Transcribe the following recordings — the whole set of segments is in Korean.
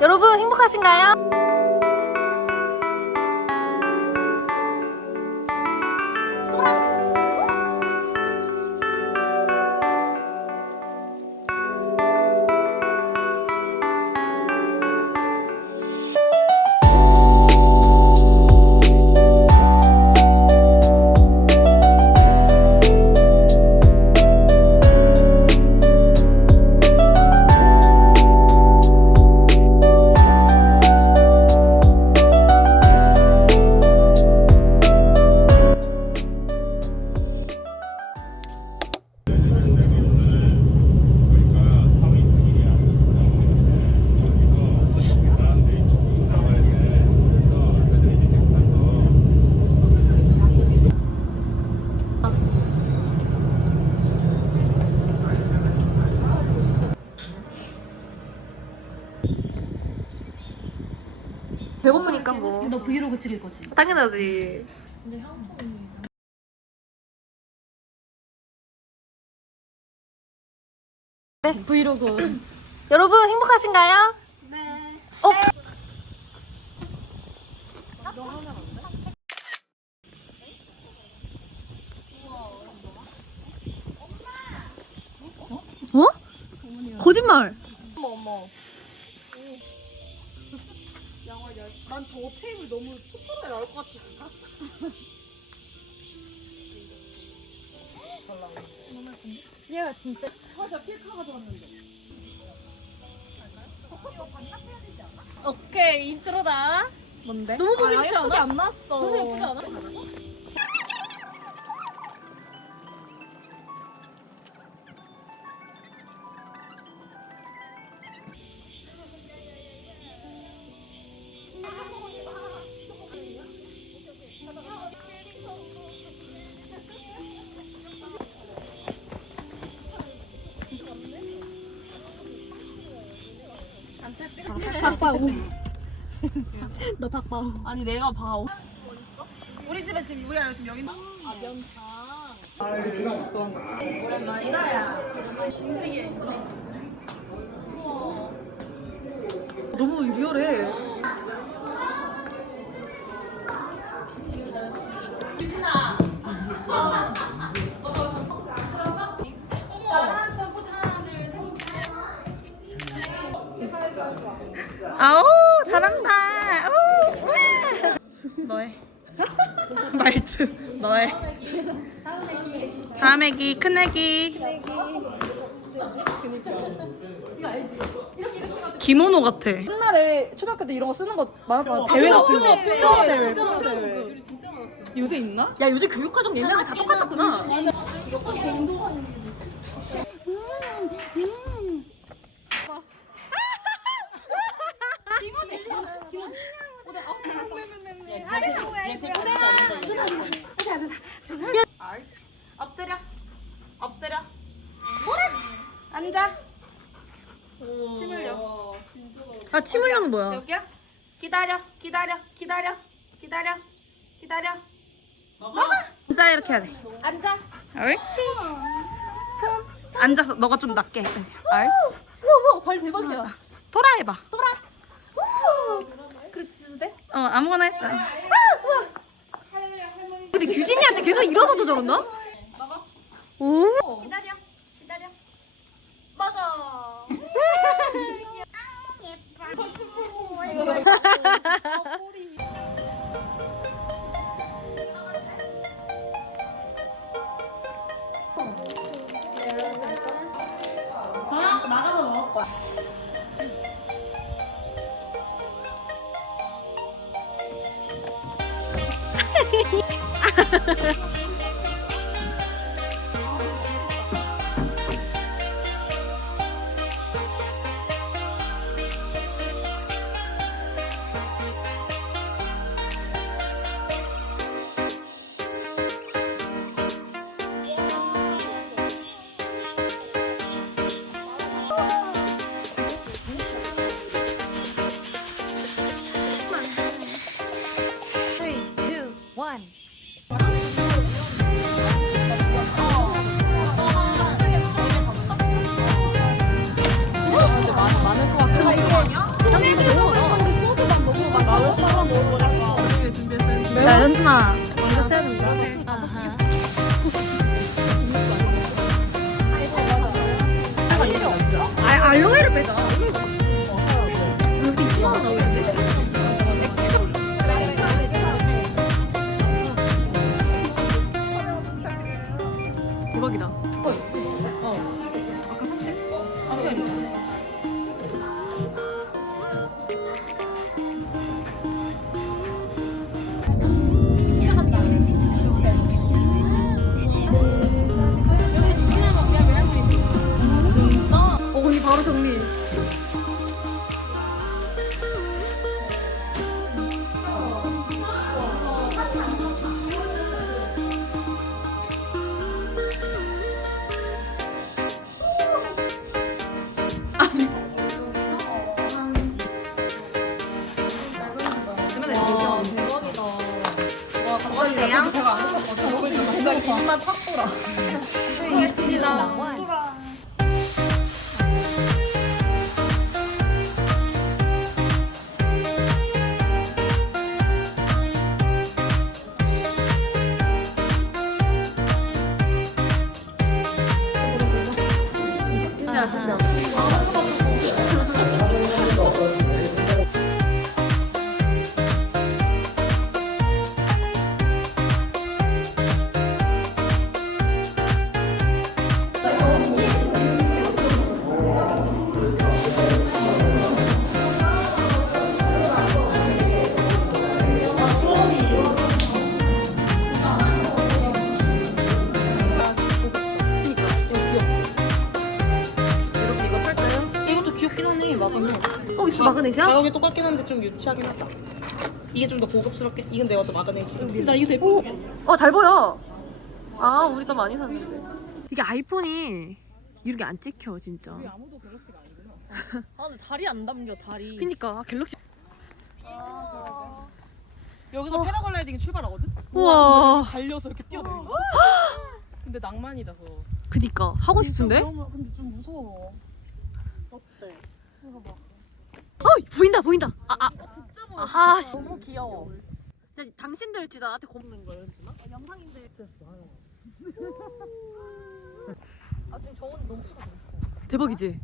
여러분 행복하신가요? 너 브이로그 찍을 거지? 당연하지 브이로그. 여러분 행복하신가요? 네. 어? 어? 거짓말. 어머 어머. 난 저 테이블 너무 촉촉하게 나올 것 같아. 얘가 진짜 맞아 필카 가져왔는데. 오케이 인트로다. 뭔데? 너무 보기 좋지 않아? 안 났어. 너무 예쁘지 않아? 박바오. 너 바빠. 아니 내가 봐오. 우리 집에 지금 우리가 지금 여기 아 면상. 인식이야 인식. 너무 리얼해. 아 애기 큰 애기 기모노 같아. 옛날에 초등학교 때 이런 거 쓰는 거 많았잖아. 대회 같은 거. 표어 대회. 표어 대회. 요새 있나? 야 요즘 교육과정 옛날에 다 똑같았구나. 엎드려. 엎드려. 앉아. 침 흘려. 아 침 흘려는 뭐야? 여기야? 기다려. 기다려. 기다려. 기다려. 기다려. 진짜 이렇게 해야 돼. 앉아. 옳지. 손 앉아서 너가 좀 낮게 해. 옳지. 우와, 발 대박이야. 돌아 해봐. 그래, 진짜 돼? 어 아무거나 했다. 근데 규진이한테 계속 일어서서 저런다? 오. 기다려. 기다려. 먹어. Two, one. 아 와 갑자기 나 배가 안 고팠거든. 갑자기 입맛 확 돌아. 생겼습니다. 하네 마그네. 어 이거 마그넷이야? 가격이 똑같긴 한데 좀 유치하긴 하다. 이게 좀 더 고급스럽게 이건 내가 더 마그네지. 나 이거 되게 어잘 보여. 아 우리 더 많이 샀는데. 이게 아이폰이 이렇게 안 찍혀 진짜. 아무도 갤럭시가 아니구나. 아 근데 다리 안 담겨 다리. 그니까 아, 갤럭시. 여기서 패러글라이딩 출발하거든. 우와. 달려서 이렇게 뛰어내린 거. 근데 낭만이다 그거. 그니까 하고 싶은데? 어 근데 좀 무서워. 어때? 보인다 보인다. 아 아. 아하. 씨. 너무 귀여워. 진짜 당신들 진짜 나한테 고문. 먹는 거야 현준아? 영상인데. 아 지금 정원 너무 찍어. 대박이지.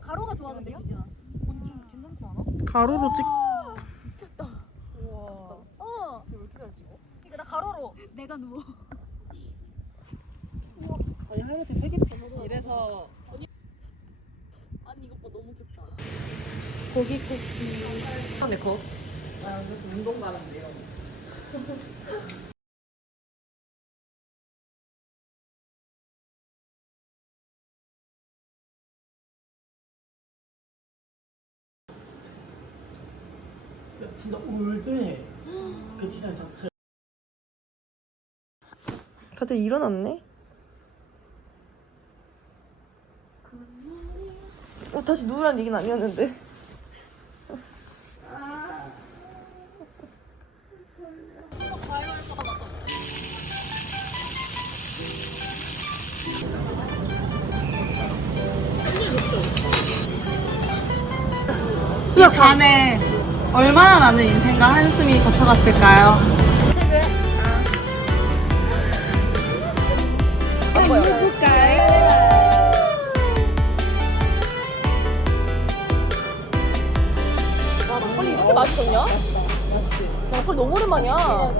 가로가 좋아하는데요? 언니 좀 괜찮지 않아? 가로로 찍. 우와. 어. 쟤왜 이렇게 잘 찍어? 이거 나 가로로. 내가 누워. 아니 하이라이트 세개 펴. 이래서 아니 이거 봐 너무 귀엽다. 고기 쿠키. 내 거. 아 근데 좀 운동 가는데요. 야, 진짜 올드해. 그 디자인 자체. 다들 일어났네? 어, 다시 누우란 얘기는 아니었는데. 이 안에 얼마나 많은 인생과 한숨이 거쳐갔을까요? 막걸리 너무 오랜만이야.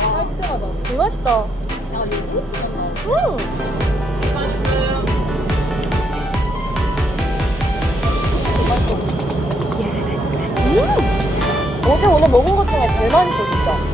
되게 맛있다. 응. 음! 오늘 먹은 것 중에 제일 맛있어 진짜.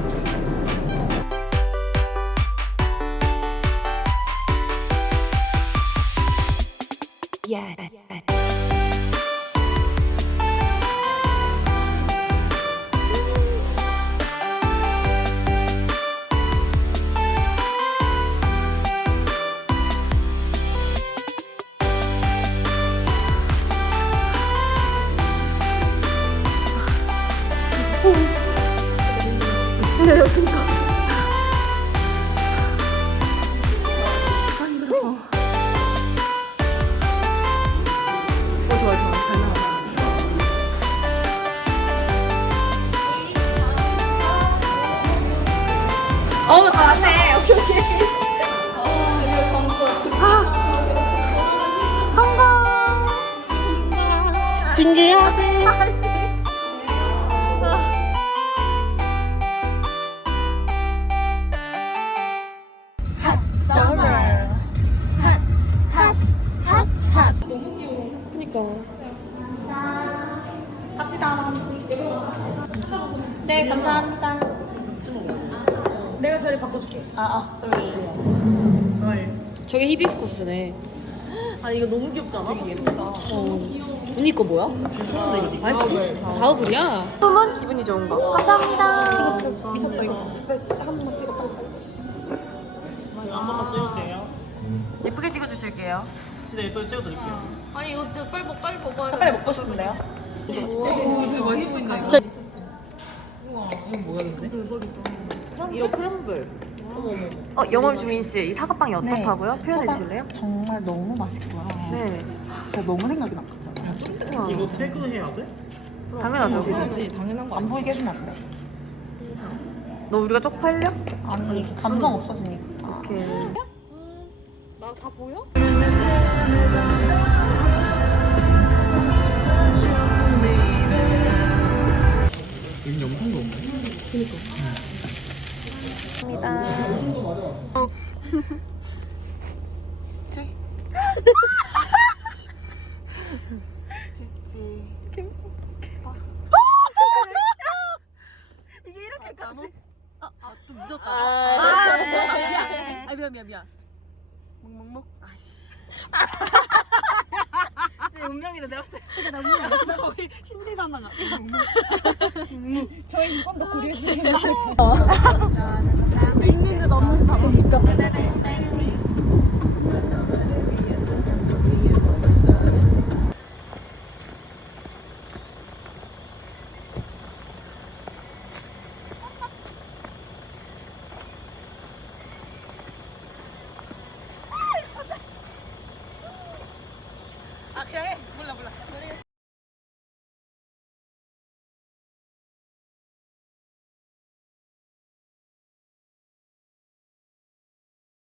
데 어, 다 왔네. 오케이, 오케이. 아, 성공! 신기하지? 네 감사합니다. 자리 바꿔줄게. 아, 아, 하이. 저게 히비스코스네. 아 이거 너무 귀엽지 않아? 되게 예쁘다. 언니 거 뭐야? 맛있어. 가오불이야? 꿈은 기분이 좋은 거. 감사합니다. 미쳤다 이거. 한 번만 찍어봐. 한 번만 찍을게요. 예쁘게 찍어주실게요. 진짜 예쁘게 찍어드릴게요. 아니 이거 진짜 빨리 먹 빨리 먹어야 돼. 빨리 먹고 싶은데요? 되게 맛있어 보인다 이거. 저- 이 거 크럼블. 어, 영월 주민 씨, 이 사과빵이 어떻다고요? 표현해 주실래요? 정말 너무 맛있고요. 네. 진짜 너무 생각이 났잖아요. 우와, 이거 태그해야 돼? 당연하죠. 당연한 거안 보이게 해주면 안 돼. 너 우리가 쪽팔려? 아니 감성 없어지니까. 오케이. 나 다 보여? 여기 영상도 없네. 아 미안 미안 미안. 묵묵묵. 아씨. 내 운명이다 내가 봤을 때. 나 운명. 나 거의 신디사나. 저희 인권도 고려해 주세요. 있는 게 너무 사니까.